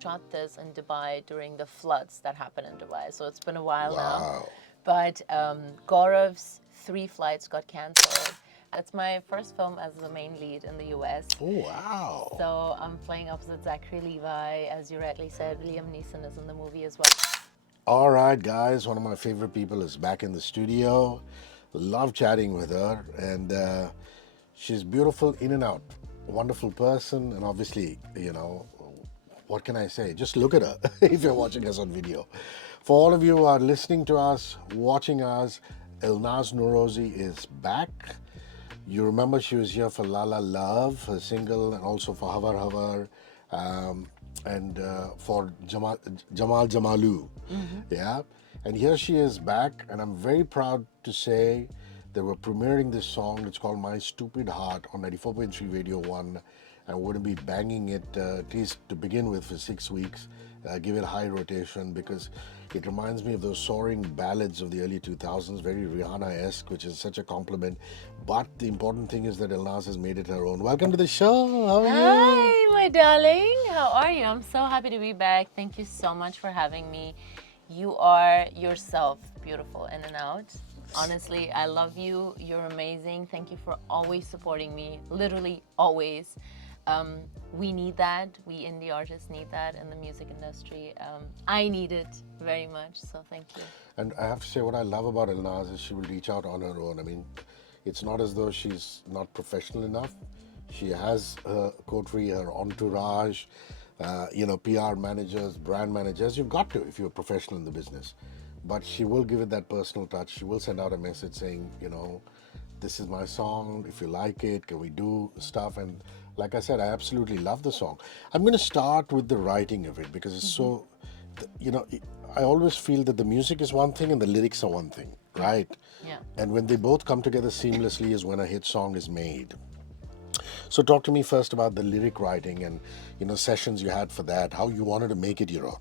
shot this in Dubai during the floods that happened in Dubai. So it's been a while now. Wow. But Gaurav's 3 flights got cancelled. It's my first film as the main lead in the US. Oh, wow. So I'm playing opposite Zachary Levi. As you rightly said, Liam Neeson is in the movie as well. All right, guys. One of my favorite people is back in the studio. Love chatting with her. And she's beautiful in and out. Wonderful person. And obviously, what can I say? Just look at her if you're watching us on video. For all of you who are listening to us, watching us, Elnaaz Norouzi is back. You remember she was here for La La Love, her single, and also for Havar Havar, and for Jamal Jamalu. Yeah. And here she is back, and I'm very proud to say that we're premiering this song. It's called My Stupid Heart on 94.3 Radio 1. And we're going to be banging it at least to begin with for 6 weeks. Give it high rotation because it reminds me of those soaring ballads of the early 2000s, very Rihanna-esque, which is such a compliment. But the important thing is that Elnaaz has made it her own. Welcome to the show. How are you? Hi, my darling. How are you? I'm so happy to be back. Thank you so much for having me. You are yourself beautiful in and out. Honestly, I love you. You're amazing. Thank you for always supporting me. Literally always. We need that. We indie artists need that in the music industry. I need it very much. So thank you. And I have to say, what I love about Elnaaz is she will reach out on her own. I mean, it's not as though she's not professional enough. She has her coterie, her entourage, PR managers, brand managers. You've got to if you're a professional in the business. But she will give it that personal touch. She will send out a message saying, this is my song. If you like it, can we do stuff? And like I said, I absolutely love the song. I'm going to start with the writing of it because it's so, I always feel that the music is one thing and the lyrics are one thing, right? Yeah. And when they both come together seamlessly is when a hit song is made. So talk to me first about the lyric writing and, sessions you had for that, how you wanted to make it your own.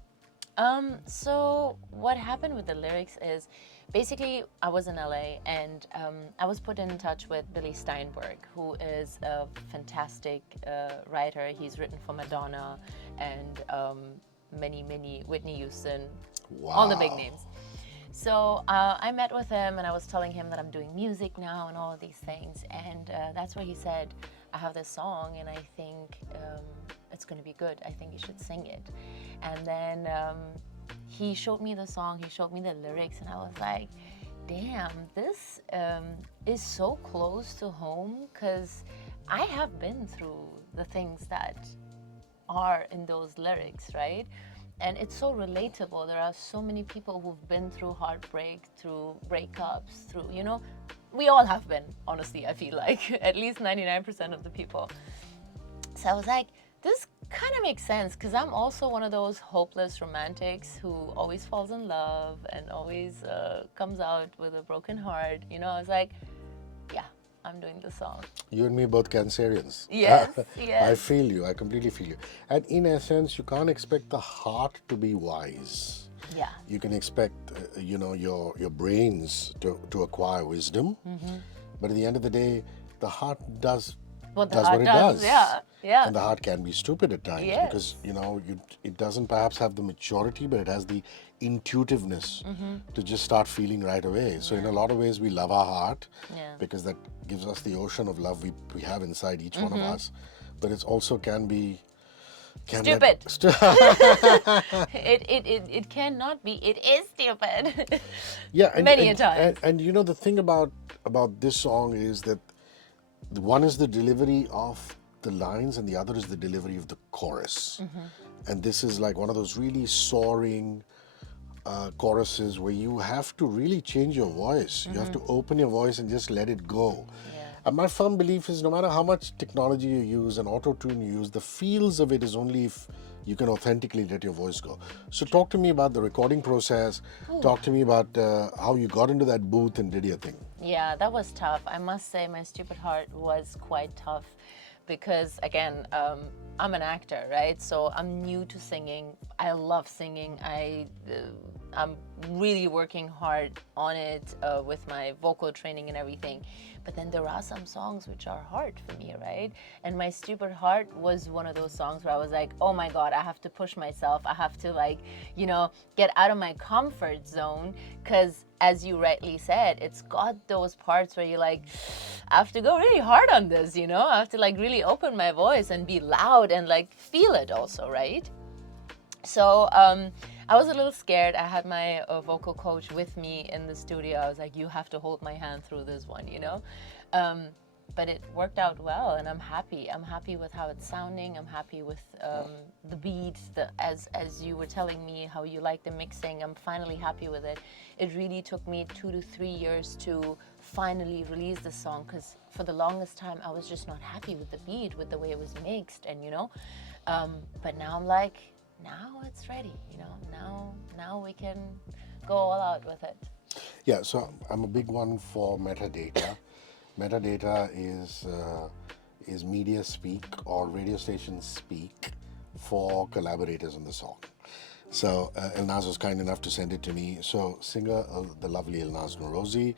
So what happened with the lyrics is basically I was in LA and I was put in touch with Billy Steinberg, who is a fantastic writer. He's written for Madonna and many Whitney Houston, all the big names. So I met with him and I was telling him that I'm doing music now and all of these things. And that's where he said, I have this song and I think it's going to be good. I think you should sing it. And then he showed me the song, he showed me the lyrics, and I was like, damn, this is so close to home because I have been through the things that are in those lyrics, right? And it's so relatable. There are so many people who've been through heartbreak, through breakups, through, we all have been, honestly, I feel like, at least 99% of the people. So I was like, this kind of makes sense because I'm also one of those hopeless romantics who always falls in love and always comes out with a broken heart. I was like, yeah, I'm doing the song. You and me both Cancerians. Yes, yes. I feel you. I completely feel you. And in essence, you can't expect the heart to be wise. Yeah. You can expect, your brains to acquire wisdom. But at the end of the day, the heart does what it does. Yeah. And the heart can be stupid at times because, it doesn't perhaps have the maturity, but it has the intuitiveness to just start feeling right away. So in a lot of ways, we love our heart because that gives us the ocean of love we have inside each one of us. But it also can be... Stupid. It cannot be. It is stupid. Yeah. Many a time. And the thing about this song is that one is the delivery of the lines and the other is the delivery of the chorus. And this is like one of those really soaring choruses where you have to really change your voice. You have to open your voice and just let it go. And my firm belief is no matter how much technology you use and auto-tune you use, the feels of it is only if you can authentically let your voice go. So talk to me about the recording process. Talk to me about how you got into that booth and did your thing. Yeah, that was tough. I must say My Stupid Heart was quite tough because, again, I'm an actor, right? So I'm new to singing. I love singing. I'm really working hard on it with my vocal training and everything. But then there are some songs which are hard for me, right? And My Stupid Heart was one of those songs where I was like, oh my God, I have to push myself. I have to, like, get out of my comfort zone. Because as you rightly said, it's got those parts where you're like, I have to go really hard on this, I have to like really open my voice and be loud and like feel it also, right? So I was a little scared. I had my vocal coach with me in the studio. I was like, you have to hold my hand through this one, But it worked out well, and I'm happy. I'm happy with how it's sounding. I'm happy with the beat. As you were telling me how you like the mixing, I'm finally happy with it. It really took me 2 to 3 years to finally release the song, because for the longest time I was just not happy with the beat, with the way it was mixed, and But now I'm like, now it's ready, now we can go all out with it. Yeah, so I'm a big one for metadata. Metadata is media speak or radio station speak for collaborators on the song. So Elnaaz was kind enough to send it to me. So singer, the lovely Elnaaz Norouzi,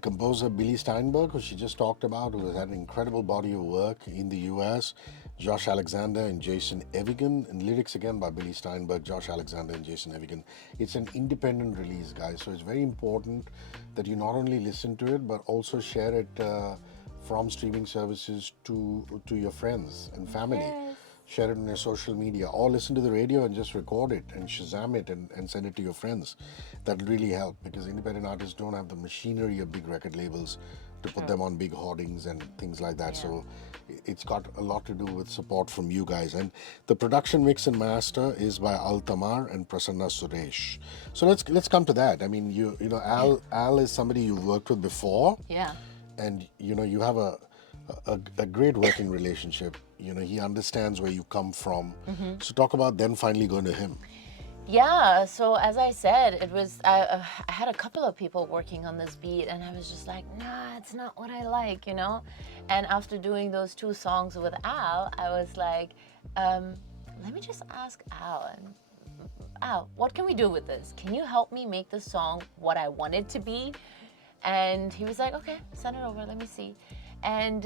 composer Billy Steinberg, who she just talked about, who has had an incredible body of work in the US, Josh Alexander and Jason Evigan, and lyrics again by Billy Steinberg, Josh Alexander and Jason Evigan. It's an independent release, guys, so it's very important that you not only listen to it, but also share it from streaming services to your friends and family. Yes. Share it on your social media, or listen to the radio and just record it and Shazam it and send it to your friends. That'll really help, because independent artists don't have the machinery of big record labels to put them on big hoardings and things like that. So it's got a lot to do with support from you guys. And the production mix and master is by Al Tamar and Prasanna Suresh. So let's come to that. I mean, Al is somebody you've worked with before. Yeah. And you have a great working relationship. He understands where you come from. So talk about then finally going to him. Yeah, so as I said, it was I had a couple of people working on this beat, and I was just like, nah, it's not what I like, And after doing those 2 songs with Al, I was like, let me just ask Al, Al, what can we do with this? Can you help me make the song what I want it to be? And he was like, okay, send it over, let me see. And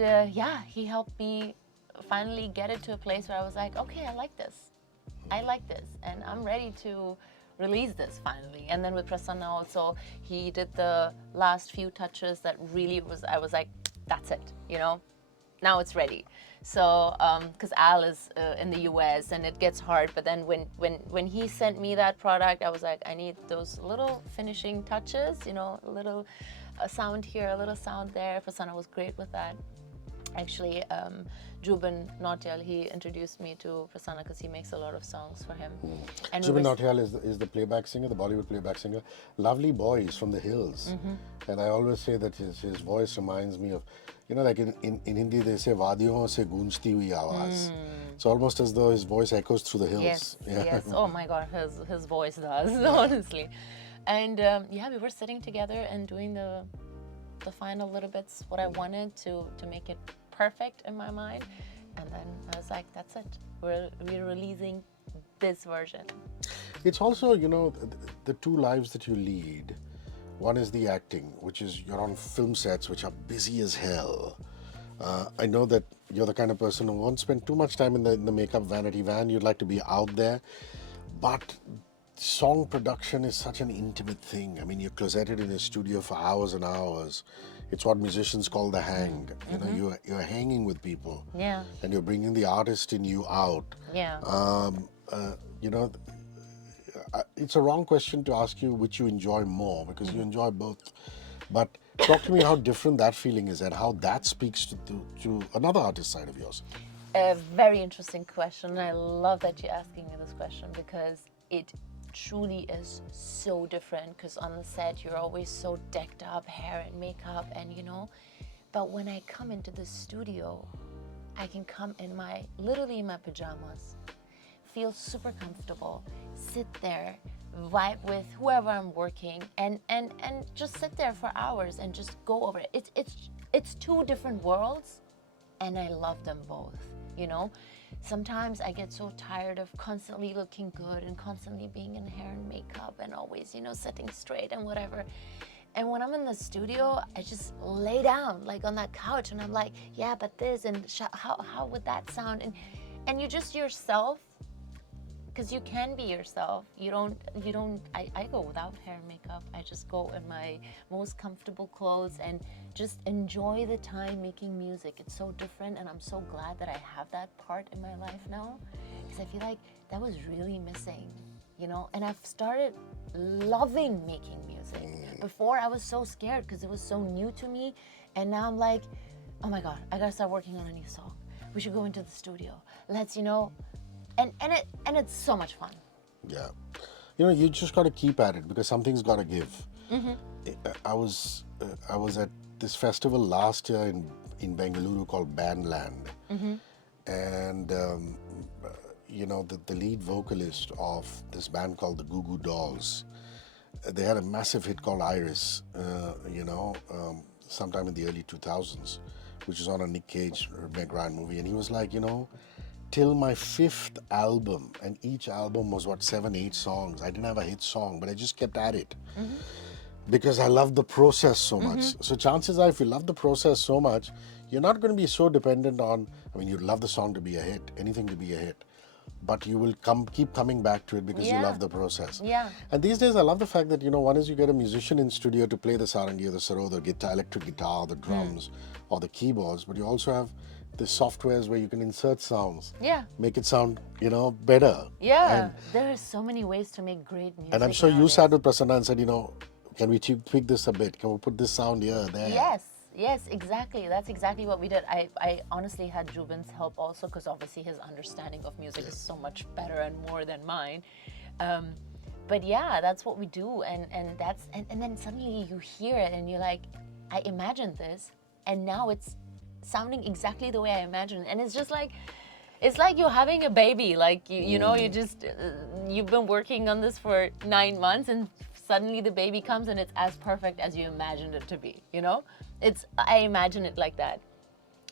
he helped me finally get it to a place where I was like, okay, I like this, and I'm ready to release this finally. And then with Prasanna also, he did the last few touches that really I was like, that's it, now it's ready. So because Al is in the US and it gets hard, but then when he sent me that product, I was like, I need those little finishing touches, a little sound here, a little sound there. Prasanna was great with that. Actually, Juban Nautyal, he introduced me to Prasanna because he makes a lot of songs for him. And Juban Nautyal is the playback singer, the Bollywood playback singer. Lovely boy, he's from the hills. And I always say that his voice reminds me of, like in Hindi they say, Vadiyon se goonjti hui awaaz. It's almost as though his voice echoes through the hills. Yes. Oh my God, his voice does, honestly. And we were sitting together and doing the final little bits, what I wanted to make it perfect in my mind. And then I was like, that's it. We're releasing this version. It's also, the 2 lives that you lead. One is the acting, which is you're on film sets, which are busy as hell. I know that you're the kind of person who won't spend too much time in the makeup vanity van. You'd like to be out there. But song production is such an intimate thing. I mean, you're closeted in a studio for hours and hours. It's what musicians call the hang. You're hanging with people. Yeah. And you're bringing the artist in you out. Yeah. It's a wrong question to ask you which you enjoy more, because you enjoy both. But talk to me how different that feeling is and how that speaks to another artist side of yours. A very interesting question. I love that you're asking me this question, because it truly is so different. Because on the set you're always so decked up, hair and makeup, and but when I come into the studio, I can come in literally in my pajamas, feel super comfortable, sit there, vibe with whoever I'm working, and just sit there for hours and just go over it. It's 2 different worlds, and I love them both. Sometimes I get so tired of constantly looking good and constantly being in hair and makeup and always, sitting straight and whatever. And when I'm in the studio, I just lay down like on that couch, and I'm like, yeah, but this, and how would that sound? And you're just yourself, because you can be yourself. You don't. I go without hair and makeup. I just go in my most comfortable clothes and just enjoy the time making music. It's so different, and I'm so glad that I have that part in my life now, because I feel like that was really missing, you know. And I've started loving making music. Before I was so scared because it was so new to me, and now I'm like, oh my God, I gotta start working on a new song. We should go into the studio. Let's, you know. And it's so much fun. Yeah. You know, you just got to keep at it because something's got to give. I was at this festival last year in Bengaluru called Bandland. And, you know, the lead vocalist of this band called the Goo Goo Dolls, they had a massive hit called Iris, you know, sometime in the early 2000s, which is on a Nick Cage Meg Ryan movie. And he was like, you know, till my 5th album, and each album was 7, 8 songs. I didn't have a hit song, but I just kept at it because I loved the process so much. So chances are, if you love the process so much, you're not going to be so dependent on, I mean, you'd love the song to be a hit, anything to be a hit, but you will keep coming back to it because you love the process. Yeah. And these days, I love the fact that, you know, one is you get a musician in studio to play the sarangi or the sarod, the guitar, electric guitar, the drums, or the keyboards, but you also have the softwares where you can insert sounds. Yeah. Make it sound, you know, better. Yeah. And, There are so many ways to make great music. and I'm sure you nowadays. sat with Prasanna and said, you know, can we tweak this a bit? Can we put this sound here, there? Yes, exactly. That's exactly what we did. I honestly had Jubin's help also, because obviously his understanding of music is so much better and more than mine. But yeah, that's what we do, and then suddenly you hear it and you're like, I imagined this, and now it's sounding exactly the way I imagined. And it's just like, it's like you're having a baby. Like you know, you just you've been working on this for 9 months, and suddenly the baby comes and it's as perfect as you imagined it to be. You know, I imagine it like that.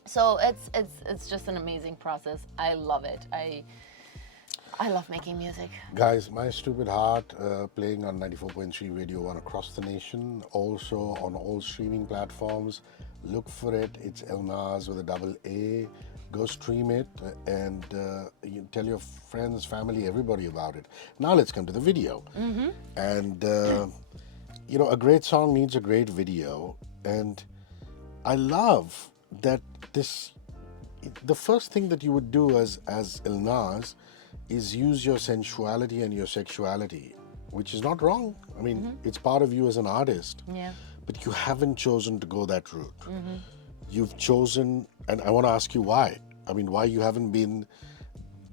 So it's just an amazing process. I love it. I love making music. Guys, My Stupid Heart playing on 94.3 Radio 1 across the nation, also on all streaming platforms. Look for it. It's Elnaaz with a double A. Go stream it and you tell your friends, family, everybody about it. Now let's come to the video. And, you know, a great song needs a great video. And I love that the first thing that you would do as Elnaaz is use your sensuality and your sexuality, which is not wrong. I mean, it's part of you as an artist. Yeah. But you haven't chosen to go that route. You've chosen, and I want to ask you why. I mean, why you haven't been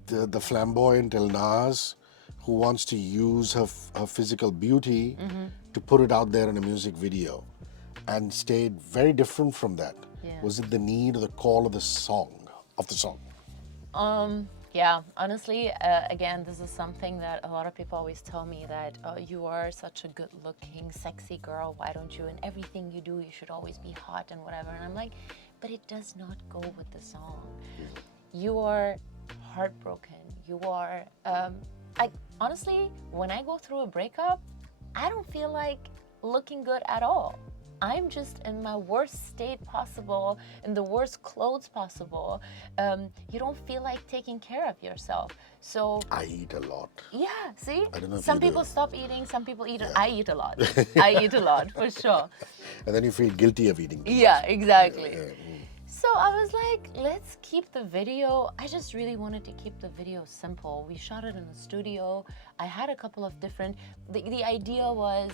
the flamboyant Elnaaz who wants to use her physical beauty to put it out there in a music video, and stayed very different from that. Yeah. Was it the need or the call of the song? Yeah, honestly, again, this is something that a lot of people always tell me, that you are such a good-looking, sexy girl. Why don't you, in everything you do, you should always be hot and whatever. And I'm like, but it does not go with the song. You are heartbroken. You are, honestly, when I go through a breakup, I don't feel like looking good at all. I'm just in my worst state possible, in the worst clothes possible. You don't feel like taking care of yourself. So I eat a lot. yeah, see? I don't know if Some you do. people stop eating, some people eat. I eat a lot. I eat a lot, for sure. And then you feel guilty of eating. Yeah, exactly. So I was like, let's keep the video. I just really wanted to keep the video simple. We shot it in the studio. I had a couple of different, the idea was,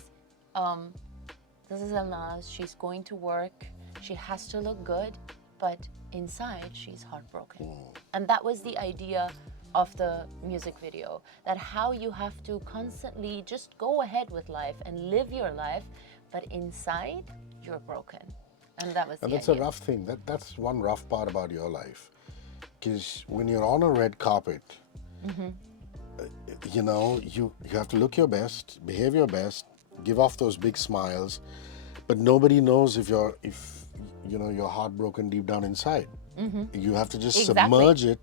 this is Elnaaz, she's going to work, she has to look good, but inside she's heartbroken. And that was the idea of the music video, that how you have to constantly just go ahead with life and live your life, but inside you're broken. And that was And the that's a idea. rough thing. That's one rough part about your life. Because when you're on a red carpet, you know, you have to look your best, behave your best, give off those big smiles, but nobody knows if you're heartbroken deep down inside. You have to just Exactly. submerge it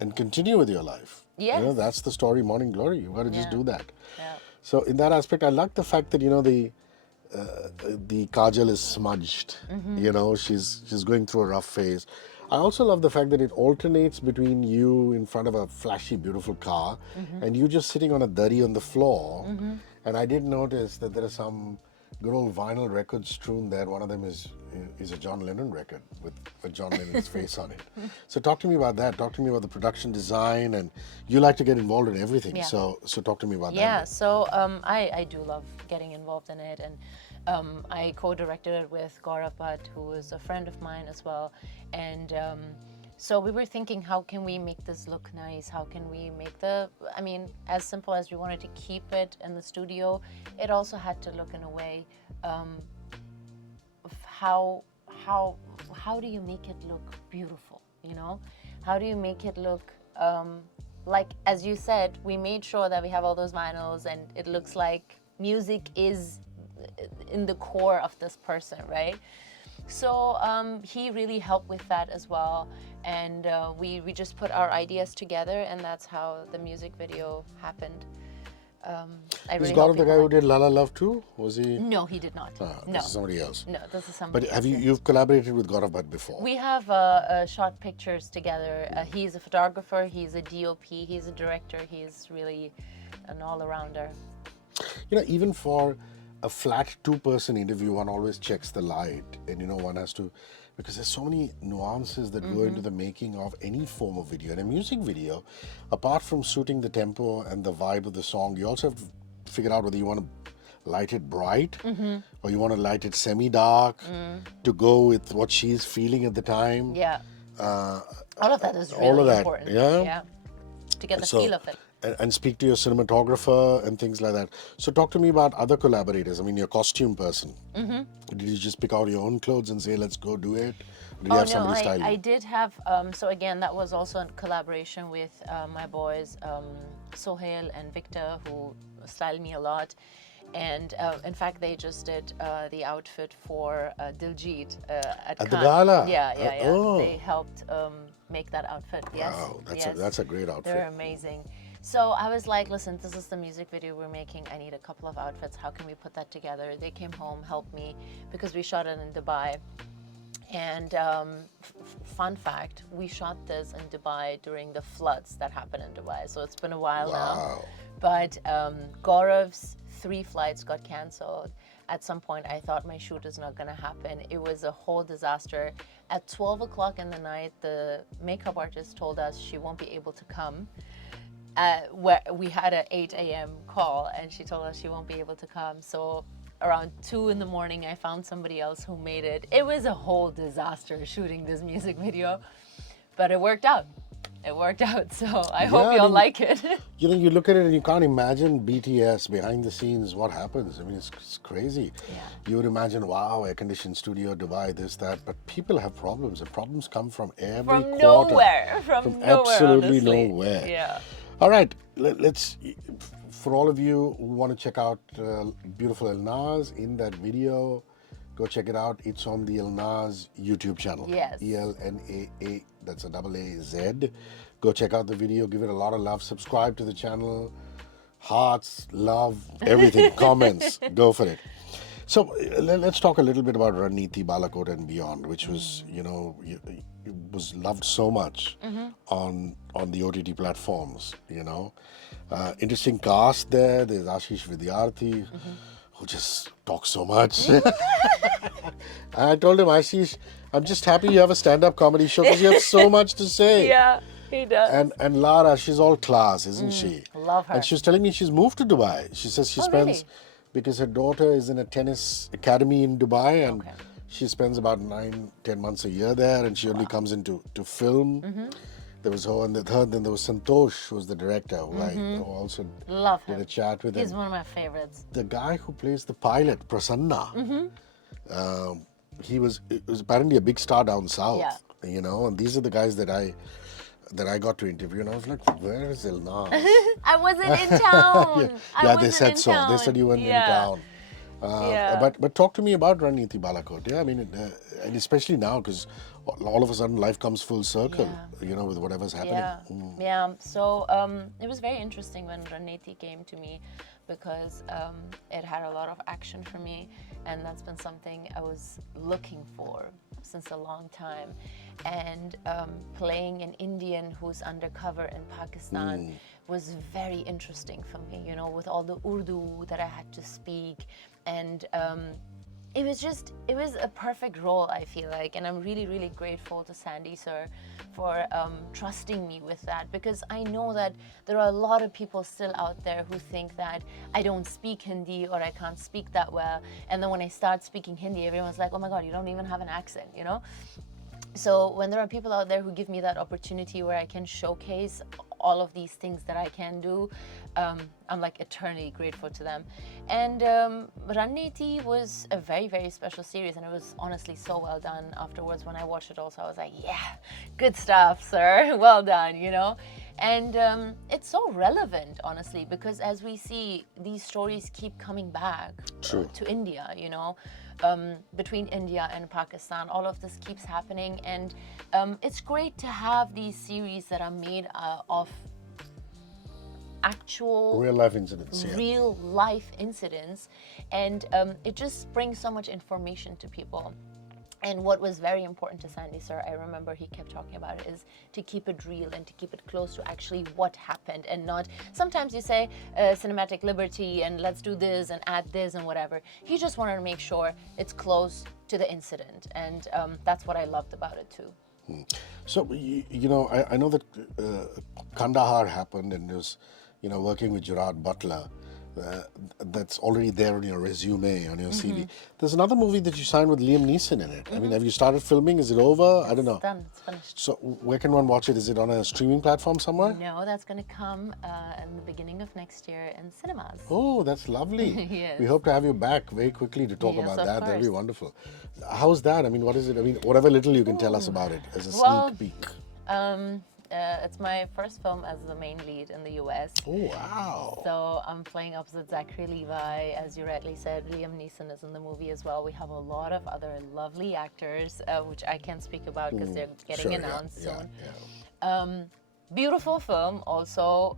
and continue with your life. Yes. You know, that's the story, Morning Glory. You got to just Yeah. do that. Yeah. So in that aspect, I like the fact that, you know, the kajal is smudged. You know, she's going through a rough phase. I also love the fact that it alternates between you in front of a flashy, beautiful car and you just sitting on a dari on the floor. And I did notice that there are some good old vinyl records strewn there. One of them is a John Lennon record with John Lennon's face on it. So talk to me about that. Talk to me about the production design, and you like to get involved in everything. Yeah. So talk to me about that. Yeah, so I do love getting involved in it, and I co-directed it with Gaurav Bhatt, who is a friend of mine as well. And so we were thinking, how can we make this look nice? How can we make as simple as we wanted to keep it in the studio, it also had to look in a way of how do you make it look beautiful, you know? How do you make it look like, as you said, we made sure that we have all those vinyls and it looks like music is in the core of this person, right? So he really helped with that as well, and we just put our ideas together, and that's how the music video happened. Is Gaurav the guy who did La La Love too? Was he? No, he did not. No, this is somebody else. No, this is somebody But else. you've collaborated with Gaurav Bhatt before? We have shot pictures together. He's a photographer, he's a DOP, he's a director, he's really an all-arounder. You know, even for a flat two-person interview, one always checks the light, and one has to, because there's so many nuances that go into the making of any form of video. And a music video, apart from suiting the tempo and the vibe of the song, you also have to figure out whether you want to light it bright or you want to light it semi-dark to go with what she's feeling at the time. Yeah. All of that is really all of that, important. yeah. To get the feel of it. And speak to your cinematographer and things like that. So talk to me about other collaborators. I mean, you're a costume person. Did you just pick out your own clothes and say, let's go do it? Or did you have somebody style you? I did have, so again, that was also in collaboration with my boys, Sohail and Victor, who styled me a lot. And in fact, they just did the outfit for Diljit at the Cannes. gala? Yeah. Oh. They helped make that outfit. Yes. Wow, yes. That's a great outfit. They're amazing. So I was like, listen, this is the music video we're making. I need a couple of outfits. How can we put that together? They came home, helped me, because we shot it in Dubai. And fun fact, we shot this in Dubai during the floods that happened in Dubai. So it's been a while now. But Gaurav's 3 flights got canceled. At some point, I thought my shoot is not going to happen. It was a whole disaster. At 12 o'clock in the night, the makeup artist told us she won't be able to come. Where we had an 8 a.m. call, and she told us she won't be able to come. So around 2 in the morning, I found somebody else who made it. It was a whole disaster shooting this music video, but it worked out. It worked out, so I hope you'll like it. You look at it and you can't imagine BTS behind the scenes, what happens. I mean, it's crazy. Yeah. You would imagine, wow, air-conditioned studio, Dubai, this, that. But people have problems, and problems come from every quarter. Nowhere. From nowhere, absolutely honestly. nowhere. Yeah. All right, let's, for all of you who want to check out beautiful Elnaaz in that video, go check it out. It's on the Elnaaz YouTube channel. Yes. ELNAA, that's a AA-Z. Go check out the video, give it a lot of love, subscribe to the channel, hearts, love, everything, comments, go for it. So let's talk a little bit about Ranneti, Balakat and beyond, which was, it was loved so much on the OTT platforms, Interesting cast there. There's Ashish Vidyarthi, who just talks so much. I told him, Ashish, I'm just happy you have a stand-up comedy show because you have so much to say. Yeah, he does. And Lara, she's all class, isn't she? Love her. And she was telling me she's moved to Dubai. She says she spends, really? because her daughter is in a tennis academy in Dubai, and she spends about 9-10 months a year there, and she only comes into to film. There was her, and then there was Santosh, who was the director, who also Love did him. a chat with him. He's one of my favorites. The guy who plays the pilot, Prasanna, it was apparently a big star down south, and these are the guys that I got to interview, and I was like, where is Elnaaz? I wasn't in town. They said so. They said you weren't in town. But talk to me about Ranneti Balakat. Yeah, I mean, and especially now because all of a sudden life comes full circle. You know, with whatever's happening. Yeah. So it was very interesting when Ranneti came to me because it had a lot of action for me, and that's been something I was looking for since a long time. And playing an Indian who's undercover in Pakistan was very interesting for me, you know, with all the Urdu that I had to speak. And it was a perfect role, I feel like. And I'm really, really grateful to Sandy sir for trusting me with that, because I know that there are a lot of people still out there who think that I don't speak Hindi or I can't speak that well. And then when I start speaking Hindi, everyone's like, oh my God, you don't even have an accent, you know? So when there are people out there who give me that opportunity where I can showcase all of these things that I can do, I'm like eternally grateful to them. And Ranneti was a very, very special series, and it was honestly so well done. Afterwards, when I watched it also, I was like, yeah, good stuff, sir. Well done, you know? And it's so relevant, honestly, because as we see, these stories keep coming back to India, you know? Between India and Pakistan, all of this keeps happening, and it's great to have these series that are made of actual Real life incidents. real life incidents, and it just brings so much information to people. And what was very important to Sandy sir, I remember he kept talking about it, is to keep it real and to keep it close to actually what happened, and not, sometimes you say cinematic liberty and let's do this and add this and whatever. He just wanted to make sure it's close to the incident, and that's what I loved about it too. So, you know, I know that Kandahar happened, and it was, you know, working with Gerard Butler. That's already there on your resume, on your CV. There's another movie that you signed with Liam Neeson in it. I mean, have you started filming? Is it over? I don't know. It's done. It's finished. So where can one watch it? Is it on a streaming platform somewhere? No, that's going to come in the beginning of next year in cinemas. Oh, that's lovely. Yes. We hope to have you back very quickly to talk Yes, about of that. That'll be course. wonderful. How's that? I mean, what is it? I mean, whatever little you can tell us about it as a sneak peek. It's my first film as the main lead in the US. Oh, wow. So I'm playing opposite Zachary Levi. As you rightly said, Liam Neeson is in the movie as well. We have a lot of other lovely actors, which I can't speak about because they're getting announced soon. Beautiful film also.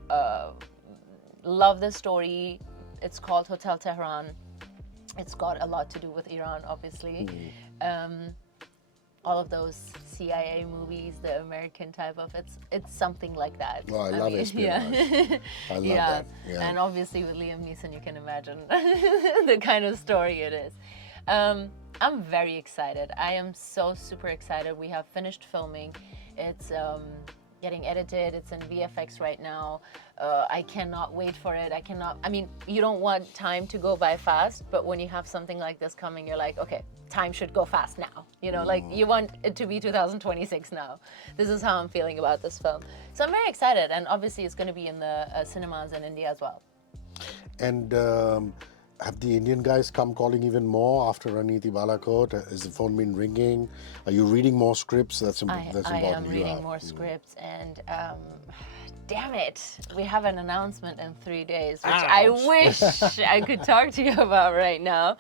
Love the story. It's called Hotel Tehran. It's got a lot to do with Iran, obviously. All of those CIA movies, the American type of, it's something like that. Oh, I love espionage. I love that. Yeah. And obviously with Liam Neeson, you can imagine the kind of story it is. I'm very excited. I am so super excited. We have finished filming. It's getting edited. It's in VFX right now. I cannot wait for it. I mean, you don't want time to go by fast, but when you have something like this coming, you're like, okay, time should go fast now. You know, like you want it to be 2026 now. This is how I'm feeling about this film. So I'm very excited, and obviously it's going to be in the cinemas in India as well. And have the Indian guys come calling even more after Ranneti Balakat? Has the phone been ringing? Are you reading more scripts? That's important. I am reading more scripts, and damn it, we have an announcement in 3 days, which I wish I could talk to you about right now.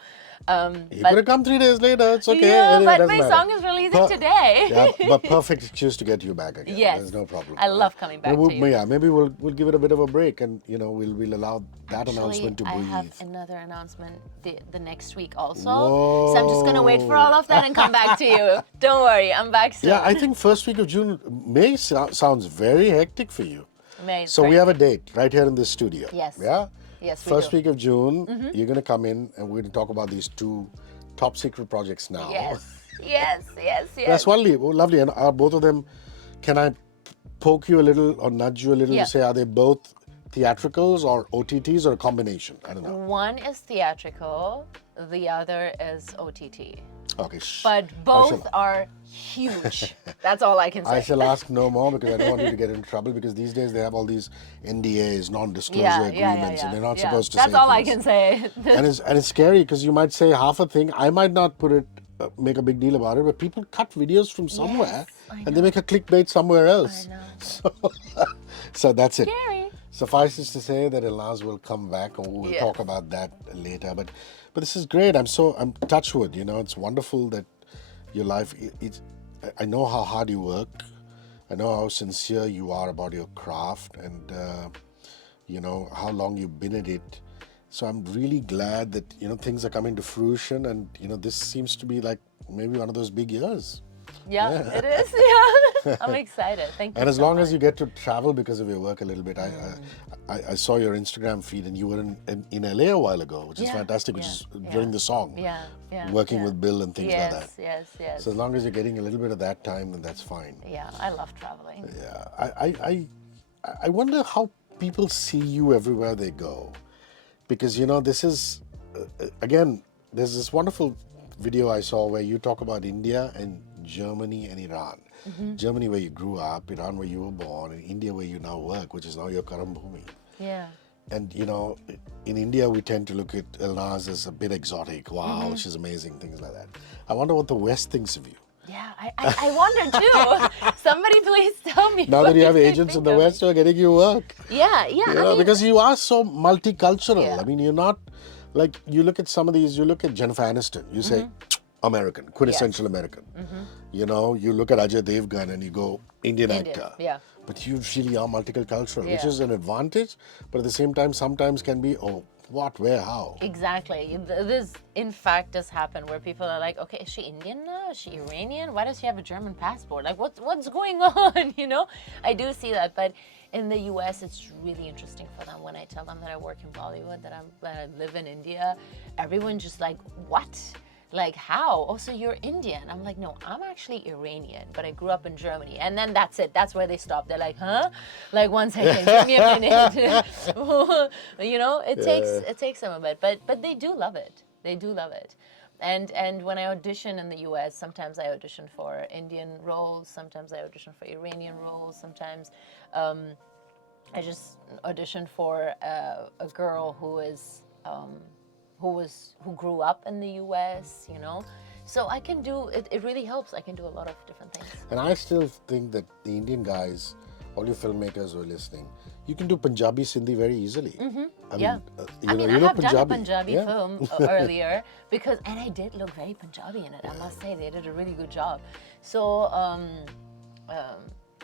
You could have come 3 days later. It's okay. Yeah, It but doesn't my matter. song is releasing today. Yeah, but perfect excuse to get you back again. Yes, There's no problem. I love coming back to you. Yeah, maybe we'll give it a bit of a break, and you know we'll allow that announcement to breathe. I have another announcement the next week also. Whoa. So I'm just gonna wait for all of that and come back to you. Don't worry, I'm back soon. Yeah, I think first week of June may sounds very hectic for you. May, So we have a date right here in this studio. Yes. Yeah. Yes, we First do. week of June, you're gonna come in, and we're gonna talk about these two top secret projects now. Yes. That's lovely. And are both of them? Can I poke you a little or nudge you a little to say, are they both theatricals or OTTs or a combination? I don't know. One is theatrical, the other is OTT. Okay. But both are huge. That's all I can say. I shall ask no more because I don't want you to get into trouble, because these days they have all these NDAs, non-disclosure agreements, and they're not supposed to say That's all I things. can say. And it's scary because you might say half a thing. I might not make a big deal about it, but people cut videos from somewhere I and they make a clickbait somewhere else. I know. So that's it. Scary. Suffices to say that Elnaaz will come back, and we'll Yes. talk about that later. But this is great. I'm touched wood. You know, it's wonderful that your life. I know how hard you work. I know how sincere you are about your craft, and you know how long you've been at it. So I'm really glad that things are coming to fruition, and this seems to be like maybe one of those big years. Yeah, it is. Yeah, I'm excited. Thank you. And as so long much. as you get to travel because of your work a little bit, I saw your Instagram feed, and you were in LA a while ago, which is Yeah, fantastic, which yeah, is yeah. during the song, working yeah. with Bill and things yes, like that. Yes. So as long as you're getting a little bit of that time, then that's fine. Yeah, I love traveling. Yeah, I wonder how people see you everywhere they go, because this is again, there's this wonderful video I saw where you talk about India and Germany and Iran. Germany where you grew up, Iran where you were born, and India where you now work, which is now your Karam Bhumi. Yeah. And in India we tend to look at Elnaaz as a bit exotic. Wow, she's amazing, things like that. I wonder what the West thinks of you. Yeah, I wonder too. Somebody please tell me. Now what that you have they agents in think the of me. West who are getting you work. Yeah. Because you are so multicultural. Yeah. I mean, you're not like, you look at some of these, you look at Jennifer Aniston, you say American, quintessential American. You look at Ajay Devgan and you go Indian actor. Yeah. But you really are multicultural, which Yeah. is an advantage, but at the same time, sometimes can be, oh, what, where, how? Exactly. This, in fact, does happen where people are like, okay, is she Indian now? Is she Iranian? Why does she have a German passport? Like, what's going on? I do see that. But in the US, it's really interesting for them when I tell them that I work in Bollywood, that I live in India. Everyone just like, what? Like, how? Oh, so you're Indian. I'm like, no, I'm actually Iranian, but I grew up in Germany. And then that's it. That's where they stop. They're like, huh? Like, 1 second, give me a minute. It takes them a bit, but they do love it. They do love it. And when I audition in the US, sometimes I audition for Indian roles, sometimes I audition for Iranian roles, sometimes I just audition for a girl who grew up in the US, So I can do it. It really helps. I can do a lot of different things. And I still think that the Indian guys, all you filmmakers who are listening, you can do Punjabi Sindhi very easily. I You have done a Punjabi Yeah. film earlier and I did look very Punjabi in it. I must say they did a really good job. So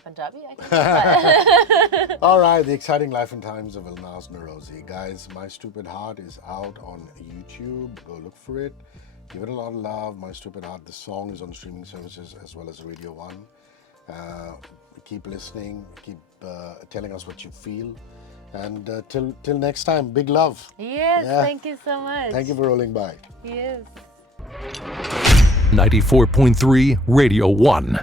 Punjabi, I can. All right, the exciting life and times of Elnaaz Norouzi. Guys, My Stupid Heart is out on YouTube. Go look for it. Give it a lot of love. My Stupid Heart, the song is on streaming services as well as Radio 1. Keep listening. Keep telling us what you feel. And till next time, big love. Yes, Yeah. thank you so much. Thank you for rolling by. Yes. 94.3 Radio 1.